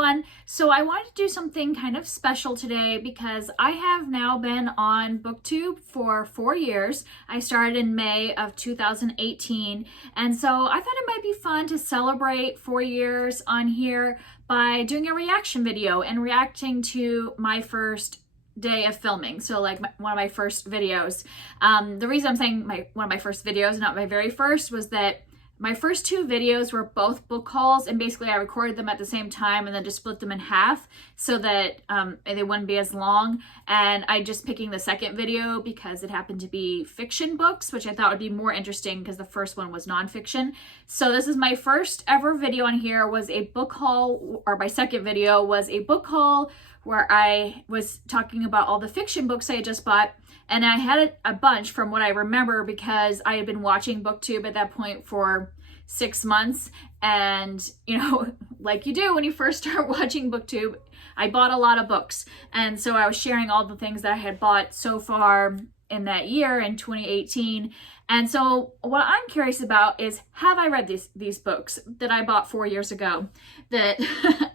everyone. So I wanted to do something kind of special today because I have now been on BookTube for 4 years. I started in May of 2018, and so I thought it might be fun to celebrate 4 years on here by doing a reaction video and reacting to my first day of filming. So like one of my first videos. The reason I'm saying one of my first videos, not my very first, was that my first 2 videos were both book hauls, and basically I recorded them at the same time and then just split them in half so that they wouldn't be as long. And I just picking the second video because it happened to be fiction books, which I thought would be more interesting because the first one was nonfiction. So this is my first ever video on here, was a book haul, or my second video was a book haul where I was talking about all the fiction books I had just bought. And I had a bunch from what I remember because I had been watching BookTube at that point for 6 months. And, you know, like you do when you first start watching BookTube, I bought a lot of books. And so I was sharing all the things that I had bought so far in that year, in 2018. And so what I'm curious about is, have I read these books that I bought 4 years ago that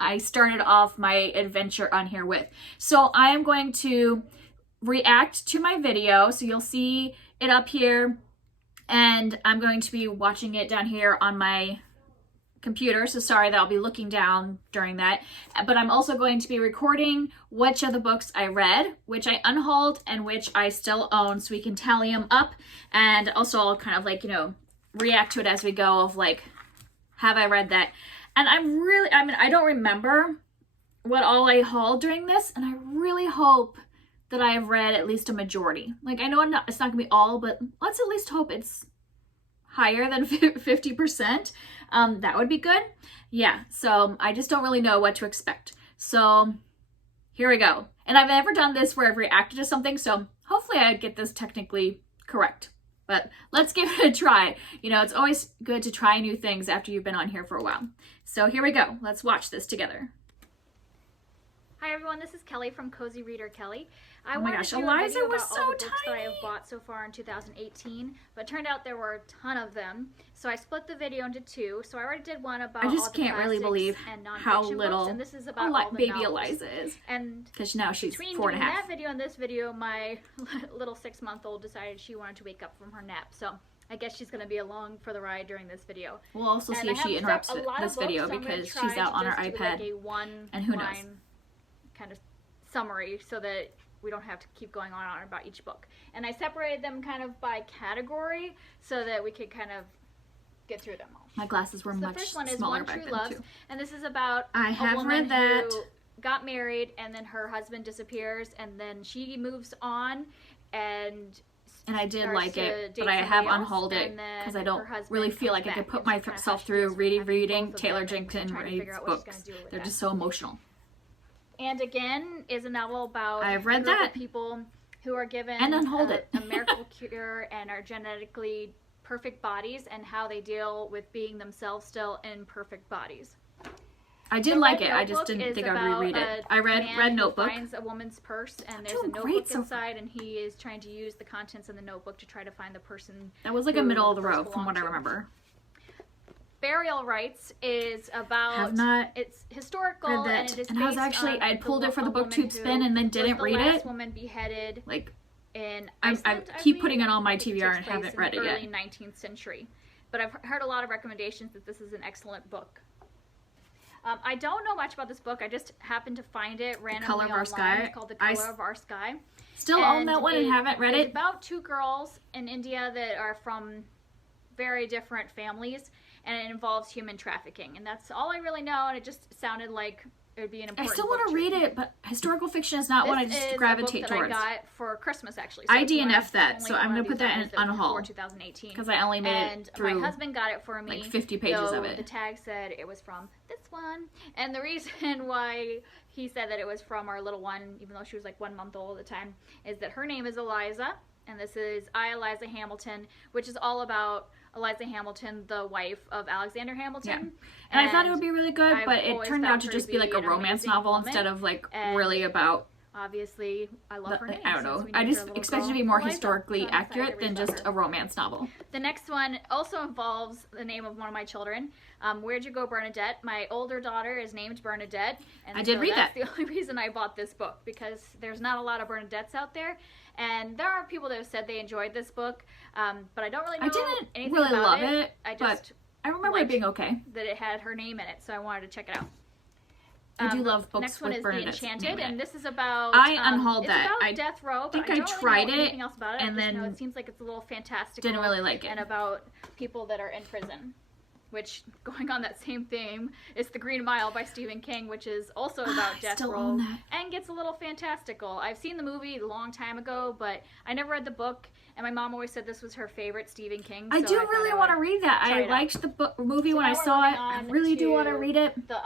I started off my adventure on here with? So I am going to react to my video, so you'll see it up here, and I'm going to be watching it down here on my computer, so sorry that I'll be looking down during that. But I'm also going to be recording which of the books I read, which I unhauled, and which I still own, so we can tally them up. And also I'll kind of like, you know, react to it as we go of like, have I read that? And I don't remember what all I hauled during this, and I really hope that I have read at least a majority. Like, I know it's not gonna be all, but let's at least hope it's higher than 50%. That would be good. Yeah, so I just don't really know what to expect. So here we go. And I've never done this where I've reacted to something, so hopefully I get this technically correct. But let's give it a try. You know, it's always good to try new things after you've been on here for a while. So here we go. Let's watch this together. Hi everyone, this is Kelly from Cozy Reader Kelly. Oh my gosh, Eliza was so all the books that I tiny. have bought so far in 2018, but it turned out there were a ton of them. So I split the video into 2. So I already did one about I just can't really believe how little books, and this is about all the baby novels. Eliza is. And because now she's between 4 and a half. that video and this video, my little 6-month-old decided she wanted to wake up from her nap. So I guess she's going to be along for the ride during this video. We'll also see if she interrupts this video because she's out on her iPad. Like and who knows? Kind of summary so that we don't have to keep going on about each book. And I separated them kind of by category so that we could kind of get through them all. My glasses were much the first one is smaller One back True then Love, too. and this is about a woman who got married and then her husband disappears and then she moves on and I did like it, but I have unhauled it because I don't really feel like I could put myself through reading Taylor Jenkins Reid's books. They're just so emotional. And again is a novel about I have read a group that of people who are given and unhauled it. a miracle cure and are genetically perfect bodies and how they deal with being themselves still in perfect bodies. I did like it. I just didn't think I would reread it. I read Notebook. He finds a woman's purse and there's a notebook inside, and he is trying to use the contents in the notebook to try to find the person. That was like a middle of the road from what I remember. Burial Rights is about, it's historical, and it is and I was actually, I pulled it for the BookTube spin and then didn't read it. The last woman beheaded in Iceland, I keep putting it on my TBR and haven't read it yet. Early 19th century. But I've heard a lot of recommendations that this is an excellent book. I don't know much about this book. I just happened to find it randomly online. It's called The Color of Our Sky. Still own that one and haven't read it. It's about 2 girls in India that are from very different families, and it involves human trafficking, and that's all I really know. And it just sounded like it would be an important. I still want to read it, but historical fiction is not what I just gravitate towards. This is a book that I got for Christmas, actually. So I DNF'd that, so I'm gonna put that in unhaul 2018 because I only made it through. My husband got it for me. Like 50 pages of it. The tag said it was from this one, and the reason why he said that it was from our little one, even though she was like 1 month old at the time, is that her name is Eliza, and this is I, Eliza Hamilton, which is all about Eliza Hamilton, the wife of Alexander Hamilton. Yeah. And I thought it would be really good, but it turned out to just be like a romance novel instead of like really about obviously I love her name. I don't since know. we I named just our little expect it to girl be more Eliza, historically so I'm excited to accurate read than about just her. a romance novel. The next one also involves the name of one of my children. Where'd You Go, Bernadette? My older daughter is named Bernadette. And I did read that. That's the only reason I bought this book, because there's not a lot of Bernadettes out there. And there are people that have said they enjoyed this book, but I don't really know anything really about love it. I just I remember it being okay. that it had her name in it, so I wanted to check it out. I do love books next one with is Bernadette's The name Enchanted, in and it. this is about I unhauled it's that. about I death row, but think I I don't tried really know it, anything else about it. and I just know then it seems like it's a little fantastical. didn't really like it. And about people that are in prison. Which, going on that same theme, is The Green Mile by Stephen King, which is also about death row and gets a little fantastical. I've seen the movie a long time ago, but I never read the book, and my mom always said this was her favorite Stephen King. So I do really want to read that. I liked the movie when I saw it. I really do want to read it. The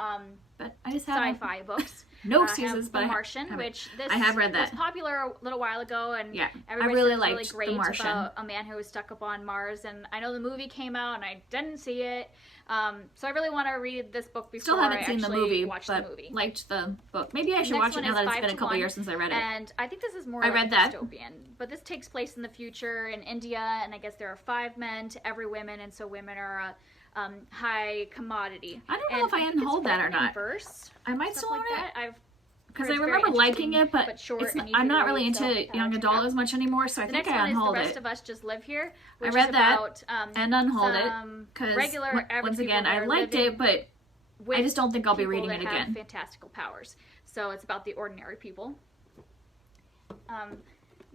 but I just haven't. sci-fi books. No excuses, but The Martian, which this I have read that. was popular a little while ago, and yeah, everybody I really said it was liked really great The Martian. about a man who was stuck up on Mars. And I know the movie came out, and I didn't see it, so I really want to read this book before Still haven't I seen the actually movie, watch but the movie. liked the book. Maybe I should watch it now that it's been a couple years since I read it. And I think this is more I like read that. dystopian, but this takes place in the future in India, and I guess there are 5 men to every woman, and so women are a high commodity. I don't know if I unhauled that or not. Verse, I might still own it. Because I remember liking it, but short I'm not really into young adult as much anymore, so I think I unhauled The it. Rest of Us Just Live Here, which I read is that about, and unhauled it because once again I liked it, but I just don't think I'll be reading it again. Fantastical powers, so it's about the ordinary people.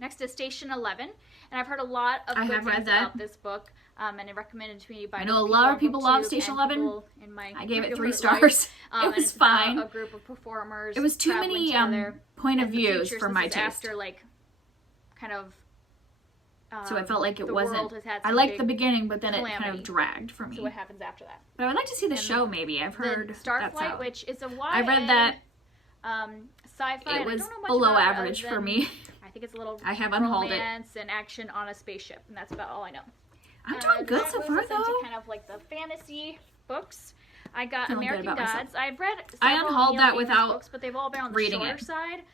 Next is Station 11, and I've heard a lot of good things about this book, and it recommended to me by I know a lot of people love Station 11. I gave it 3 stars. It was fine. A group of performers. It was too many point of views for my taste. After kind of. So I felt like it wasn't. I liked the beginning, but then calamity. it kind of dragged for me. So what happens after that? But I would like to see the show. Maybe I've heard Starflight, which is a YA. I read that. Sci-fi. It was below average for me. I think it's a little. I have unhauled it. Romance and action on a spaceship, and that's about all I know. I'm doing good so far, though. Into kind of like the fantasy books. I got American Gods. I've read. I unhauled that without books, but they've all been on the shorter side.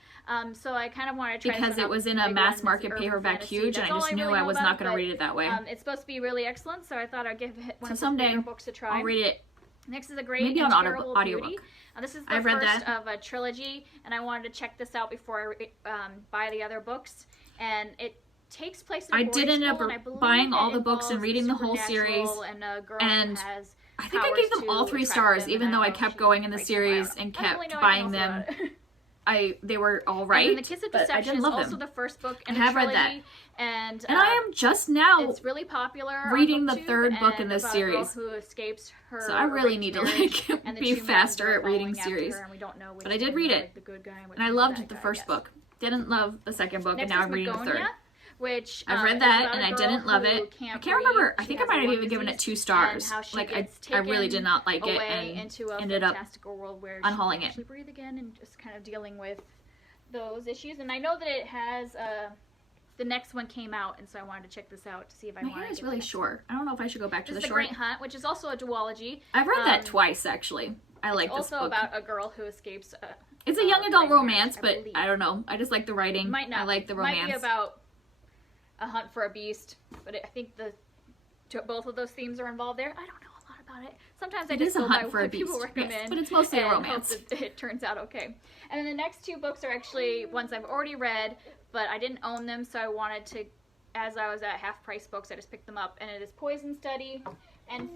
So I kind of wanted to try because it was in a mass market paperback huge, and I just knew I was not going to read it that way. It's supposed to be really excellent, so I thought I'd give it one of someday the books a try. I'll read it. Next is A Great maybe and on Terrible audiobook. Beauty. This is the first of a trilogy, and I wanted to check this out before I buy the other books. And it takes place in a boarding did end school, up buying all the books and reading the whole series, and I think I gave them all 3 stars, even though I kept going in the series and kept buying them. They were all right, and The Kiss of Deception is also the first book in a trilogy, read that. And I am just now it's really popular reading the 3rd book in this series. Who escapes her so I really need to be faster at reading series. But I did read it, and I loved the first book. Didn't love the second book, and now I'm reading the 3rd. Which I've read that, and I didn't love it. I can't remember. I think I might have even given it 2 stars. Like I really did not like it, and ended up unhauling it. Breathe again, and just kind of dealing with those issues. And I know that it has. The next one came out, and so I wanted to check this out to see if I wanted to. My hair is really short. I don't know if I should go back to the short. This is The Great Hunt, which is also a duology. I've read that twice, actually. I like this book. It's also about a girl who escapes. It's a young adult romance, but I don't know. I just like the writing. I like the romance. Might be about a hunt for a beast, but I think both of those themes are involved there. I don't know a lot about it. Sometimes I just go by what people recommend. Yes, but it's mostly a romance. Hope that it turns out okay. And then the next 2 books are actually ones I've already read, but I didn't own them, so I wanted to, as I was at Half Price Books, I just picked them up. And it is Poison Study and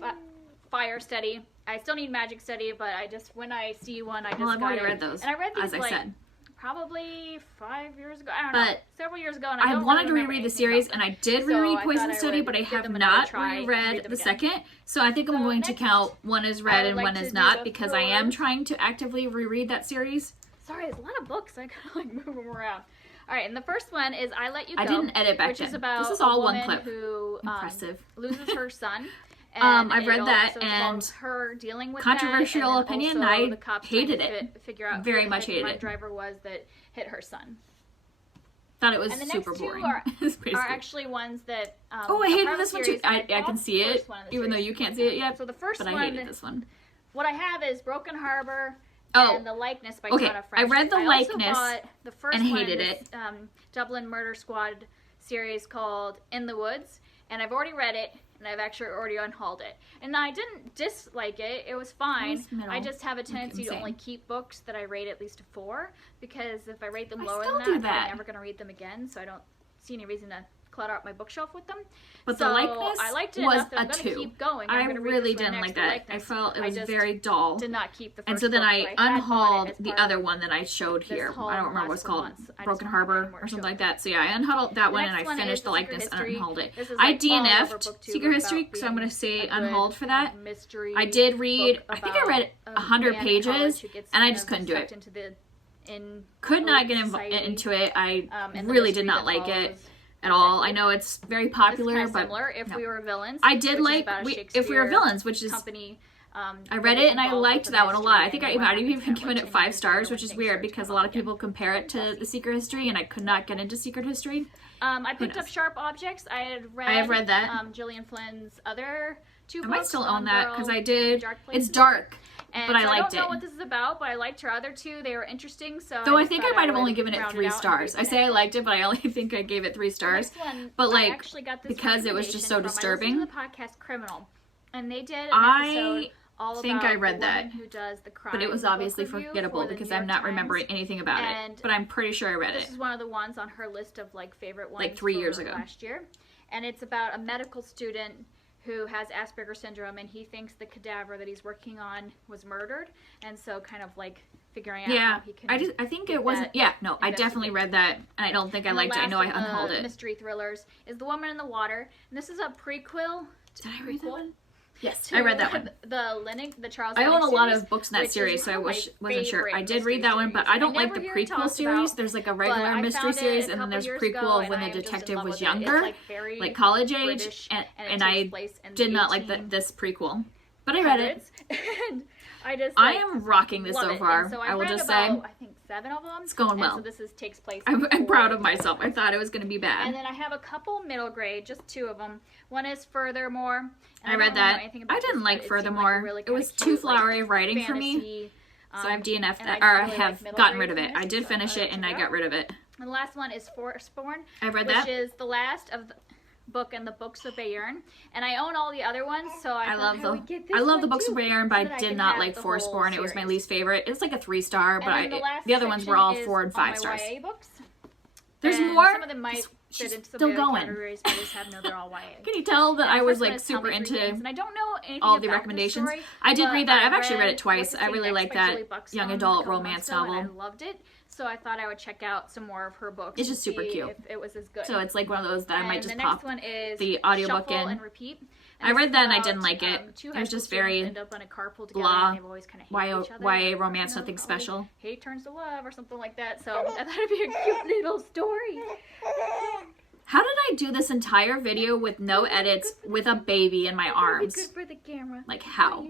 Fire Study. I still need Magic Study, but when I see one, I just I've already read those. And I read these as I said. Probably 5 years ago. I don't know. Several years ago. And I wanted to reread the series, and I did reread Poison Study, but I have not reread the second. So I think I'm going to count one as read and one as not, because I am trying to actively reread that series. Sorry, there's a lot of books. I gotta move them around. All right, and the first one is I Let You Go. I didn't edit back then. Is about this is all a one woman clip. Who impressive. Loses her son. And I've read that, and her dealing with controversial that, opinion. I hated it. Figure out very much hated it. it. Driver was that hit her son. Thought it was super boring. Are actually ones that. I hated this one too. I can see it, even though you can't see it yet. So the first one, but I hated this one. What I have is Broken Harbor, Oh, and The Likeness by okay. Tana French. I read The Likeness also bought the first and one hated in this, it. Dublin Murder Squad series called In the Woods, and I've already read it, and I've actually already unhauled it. And I didn't dislike it. It was fine. I just have a tendency to only keep books that I rate at least a 4, because if I rate them lower than that, I'm never going to read them again, so I don't see any reason to clutter up my bookshelf with them. But so The Likeness I liked it was enough that I'm a going to 2. keep going. I really didn't like that. I felt it was very dull. Did not keep the first and so then book, I unhauled the other one that I showed here. I don't remember what it's called. Broken Harbor or something like that. So yeah, I unhauled that one and I finished The Likeness and unhauled it. I DNF'd Secret History, so I'm going to say unhauled for that. I did read, I think I read 100 pages and I just couldn't do it. Could not get into it. I really did not like it at all. I know it's very popular, but similar. If We Were Villains. I did like If We Were Villains, which is company. I read it and I liked that one a lot. I think I might have even given it 5 stars, which is weird because a lot of people compare it to The Secret History, and I could not get into Secret History. I picked up Sharp Objects. I have read that. Gillian Flynn's other 2 books. I might still own that because I did. It's dark. But I liked it. I don't know what this is about, but I liked her other 2. They were interesting. So though I think I might have only given it 3 stars. I say I liked it, but I only think I gave it 3 stars. But like, because it was just so disturbing. The podcast Criminal, and they did an episode all about I read that, who does the crime, but it was obviously forgettable because I'm not remembering anything about it. But I'm pretty sure I read it. This is one of the ones on her list of like favorite ones, like 3 years ago, last year, and it's about a medical student who has Asperger's syndrome, and he thinks the cadaver that he's working on was murdered, and so kind of like figuring out how he can. I think it wasn't. Yeah, no, I definitely read that, and I don't think I liked it. I know I unhauled it. Mystery thrillers is The Woman in the Water, and this is a prequel. Did I read that one? Yes, I read that one. The Charles. I own a lot of books in that series, so I wasn't sure. I did read that one, but I don't like the prequel series. There's like a regular mystery series, and then there's a prequel of when the detective was younger, like college age, and I did not like this prequel. But I read it. And I am rocking this so far. So I will just say, I think 7 of them. It's going well. So this takes place. I'm proud of myself. I thought it was going to be bad. And then I have a couple middle grade, just 2 of them. One is Furthermore. I read that. I didn't like Furthermore. It was too flowery of writing for me. So I've DNF'd that, or I have gotten rid of it. I did finish it and I got rid of it. And the last one is Forsborn. I read that. Which is the last of the book in the Books of Bayern, and I own all the other ones, so I love the Books of Bayern, but I did not like Forsborn. It was my least favorite. It was like a 3-star, but the other ones were all 4 and 5 stars. YA books. There's more. Some of them might fit into still going. Categories, but I just have they're all YA. Can you tell that I was like super into and I don't know anything all the about recommendations? Story, I did read that. I've actually read it twice. I really like that young adult romance novel. I loved it. So I thought I would check out some more of her books. It's just super cute. If it was as good. So it's like one of those that I might just pop the next one is the audiobook Shuffle in. And Repeat. I read that and I didn't like it. It was just very blah, YA romance, nothing special. Hate turns to love or something like that. So I thought it'd be a cute little story. How did I do this entire video with no edits with a baby in my arms? Good for the camera. Like how?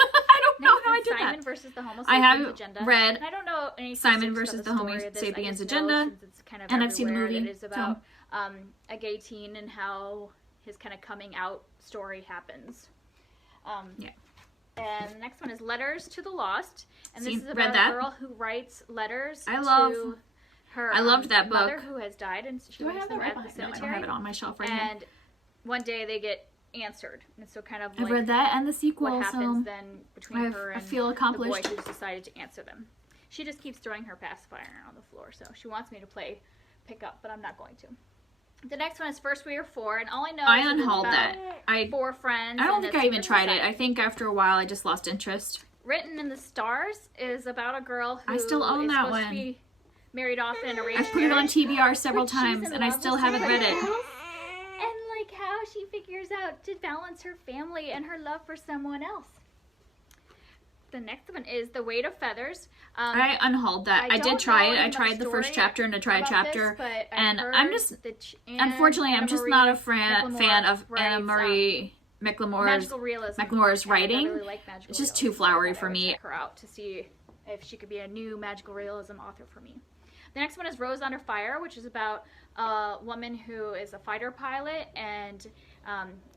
I don't know how I did Simon that. Versus the Homo I have Agenda. read and I don't know any Simon versus the Homo Sapiens Agenda, and I've seen the movie. It is about a gay teen and how his kind of coming out story happens. Yeah. And the next one is Letters to the Lost, and this is about a girl who writes letters to her. I loved that book. Mother who has died, and she writes them at the cemetery. No, I don't have it on my shelf right here. And one day they get answered, and so kind of I read that and the sequel. What happens then between her and the boy who's decided to answer them? She just keeps throwing her pacifier on the floor, so she wants me to pick up, but I'm not going to. The next one is First We Are Four, and all I know I is unhauled that. 4 friends. I don't think I even tried it. I think after a while I just lost interest. Written in the Stars is about a girl who I still own that one. To be married off in an arranged I've put it on TBR several times, and I still haven't read it. And like how she figures out to balance her family and her love for someone else. The next one is The Weight of Feathers. I unhauled that. I did try it. I tried the first chapter and a try chapter, and I'm just unfortunately I'm just not a fan of Anna Marie McLemore's writing. Really like it's just too flowery for me. Check her out to see if she could be a new magical realism author for me. The next one is Rose Under Fire, which is about a woman who is a fighter pilot and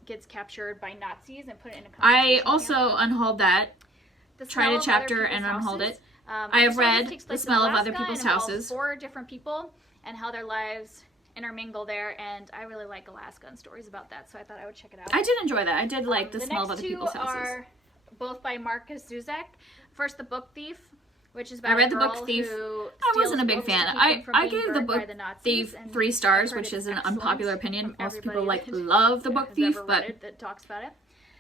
gets captured by Nazis and put in a concentration camp. I also unhauled that. Tried a chapter and unhauled it. I have read The Smell of Other People's Houses. 4 different people and how their lives intermingle there, and I really like Alaska and stories about that, so I thought I would check it out. I did enjoy that. I did like The Smell of Other People's Houses. The next 2 are both by Marcus Zuzak. First, The Book Thief, which is about I read a The girl Book Thief. who I wasn't a big fan. I gave The Book Thief 3 stars, I've heard which it's is an excellent unpopular opinion. from Most people everybody that love The Book has Thief, ever but read it, that talks about it.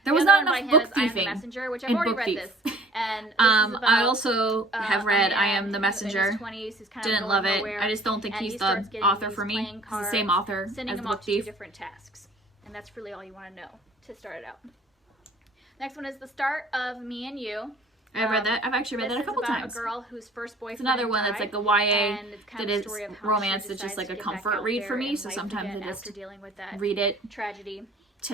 there was The not other one enough by book him is thiefing I Am the Messenger, which I've in already Book read Thief. this. And this is I about, also have read I Am the Messenger. In his 20s, he's kind of Didn't going love it. nowhere, I just don't think and he's he the starts getting author these for me. playing He's the cards, same author sending as him The off Book to 2 Thief. different tasks. And that's really all you want to know to start it out. Next one is The Start of Me and You. I've read that. I've actually read that a couple times. This is about a girl whose first boyfriend It's another one that's like a YA and it's kind that of a is story of how romance she that's just decides like to a get back comfort out read there for me. in So life sometimes again I just after dealing with that read it tragedy.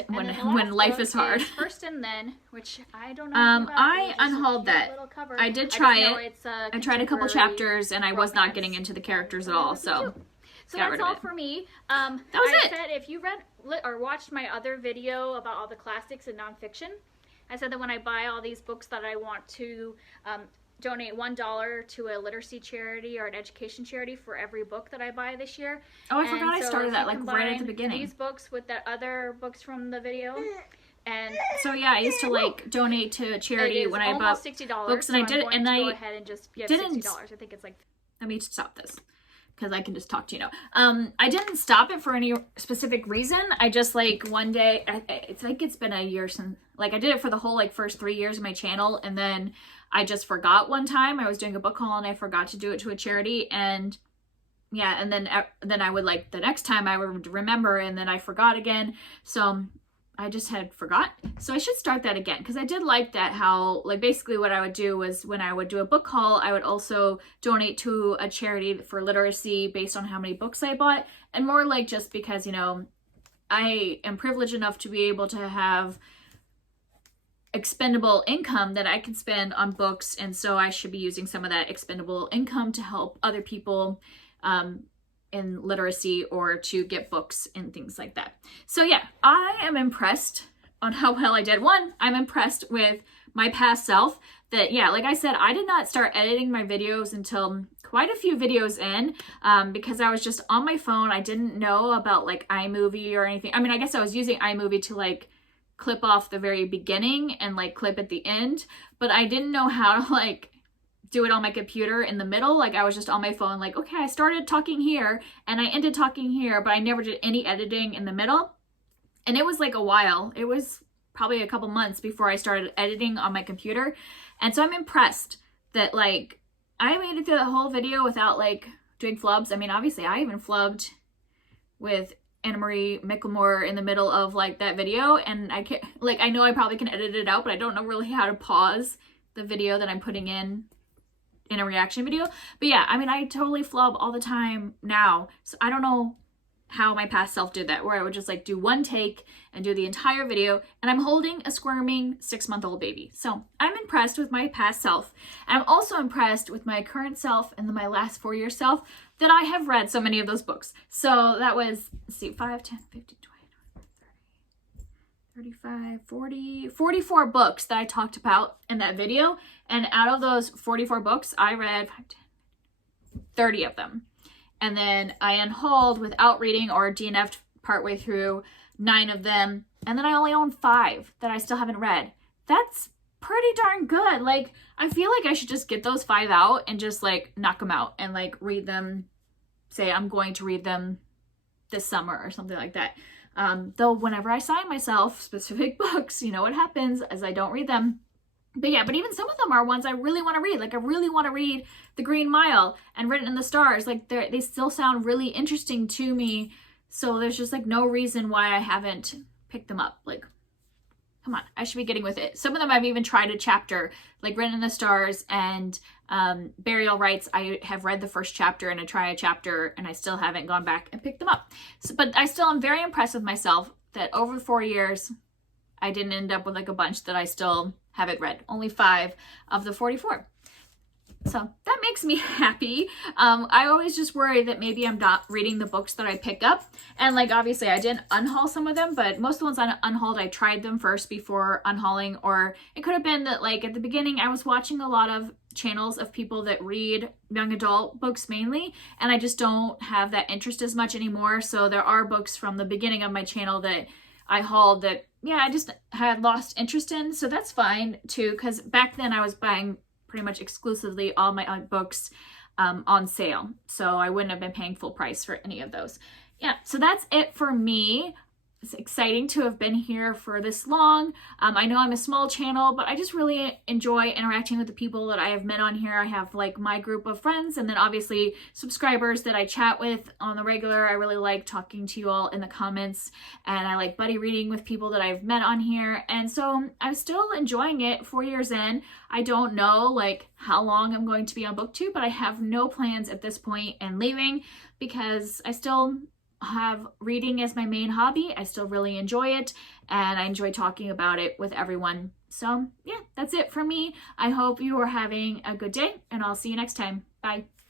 when life is hard. First and Then, which I don't know. I unhauled that. I did try it. I tried a couple chapters and I was not getting into the characters at all. So that's all for me. That was I it. said if you read or watched my other video about all the classics and nonfiction, I said that when I buy all these books that I want to donate $1 to a literacy charity or an education charity for every book that I buy this year. Oh, I forgot I started that like right at the beginning. These books with the other books from the video. And so yeah, I used to like donate to a charity when I bought $60, books, and I did, and I go ahead and just give didn't. $60. I think it's like. Let me stop this because I can just talk to you now. I didn't stop it for any specific reason. I just like one day, it's like it's been a year since, like I did it for the whole like first 3 years of my channel, and then I just forgot one time. I was doing a book haul and I forgot to do it to a charity, and yeah, and then I would like the next time I would remember, and then I forgot again. So I just had forgot. So I should start that again because I did like that, how like basically what I would do was when I would do a book haul, I would also donate to a charity for literacy based on how many books I bought, and more like just because, you know, I am privileged enough to be able to have expendable income that I can spend on books, and so I should be using some of that expendable income to help other people in literacy or to get books and things like that. So yeah, I am impressed on how well I did. One, I'm impressed with my past self that, yeah, like I said, I did not start editing my videos until quite a few videos in because I was just on my phone. I didn't know about like iMovie or anything. I mean, I guess I was using iMovie to like clip off the very beginning and like clip at the end, but I didn't know how to like do it on my computer in the middle. Like I was just on my phone like, okay, I started talking here and I ended talking here, but I never did any editing in the middle. And it was like a while. It was probably a couple months before I started editing on my computer. And so I'm impressed that like I made it through the whole video without like doing flubs. I mean, obviously I even flubbed with Anna Marie Micklemore in the middle of like that video, and I can't, like, I know I probably can edit it out, but I don't know really how to pause the video that I'm putting in a reaction video. But yeah, I mean, I totally flub all the time now, so I don't know how my past self did that, where I would just like do one take and do the entire video, and I'm holding a squirming 6-month-old baby. So I'm impressed with my past self. I'm also impressed with my current self and my last 4-year self that I have read so many of those books. So that was, let's see, 5, 10, 15, 20, 35, 40, 44 books that I talked about in that video. And out of those 44 books, I read 5, 10, 30 of them. And then I unhauled without reading or DNF'd partway through 9 of them. And then I only own 5 that I still haven't read. That's pretty darn good. Like, I feel like I should just get those 5 out and just like knock them out and like read them. Say I'm going to read them this summer or something like that. Though whenever I assign myself specific books, you know what happens as I don't read them. But yeah, but even some of them are ones I really want to read. Like I really want to read The Green Mile and Written in the Stars. Like they still sound really interesting to me. So there's just like no reason why I haven't picked them up. Like, come on, I should be getting with it. Some of them I've even tried a chapter, like Written in the Stars and Burial Rites. I have read the first chapter and I try a chapter and I still haven't gone back and picked them up. So, but I still am very impressed with myself that over 4 years, I didn't end up with like a bunch that I still haven't read. Only 5 of the 44. So that makes me happy. I always just worry that maybe I'm not reading the books that I pick up. And like, obviously I didn't unhaul some of them, but most of the ones I unhauled, I tried them first before unhauling, or it could have been that like at the beginning I was watching a lot of channels of people that read young adult books mainly, and I just don't have that interest as much anymore. So there are books from the beginning of my channel that I hauled that, yeah, I just had lost interest in. So that's fine too, because back then I was buying pretty much exclusively all my books on sale. So I wouldn't have been paying full price for any of those. Yeah, so that's it for me. It's exciting to have been here for this long. I know I'm a small channel, but I just really enjoy interacting with the people that I have met on here. I have like my group of friends, and then obviously subscribers that I chat with on the regular. I really like talking to you all in the comments, and I like buddy reading with people that I've met on here. And so I'm still enjoying it 4 years in. I don't know like how long I'm going to be on BookTube, but I have no plans at this point in leaving because I still have reading as my main hobby. I still really enjoy it, and I enjoy talking about it with everyone. So yeah, that's it for me. I hope you are having a good day, and I'll see you next time. Bye.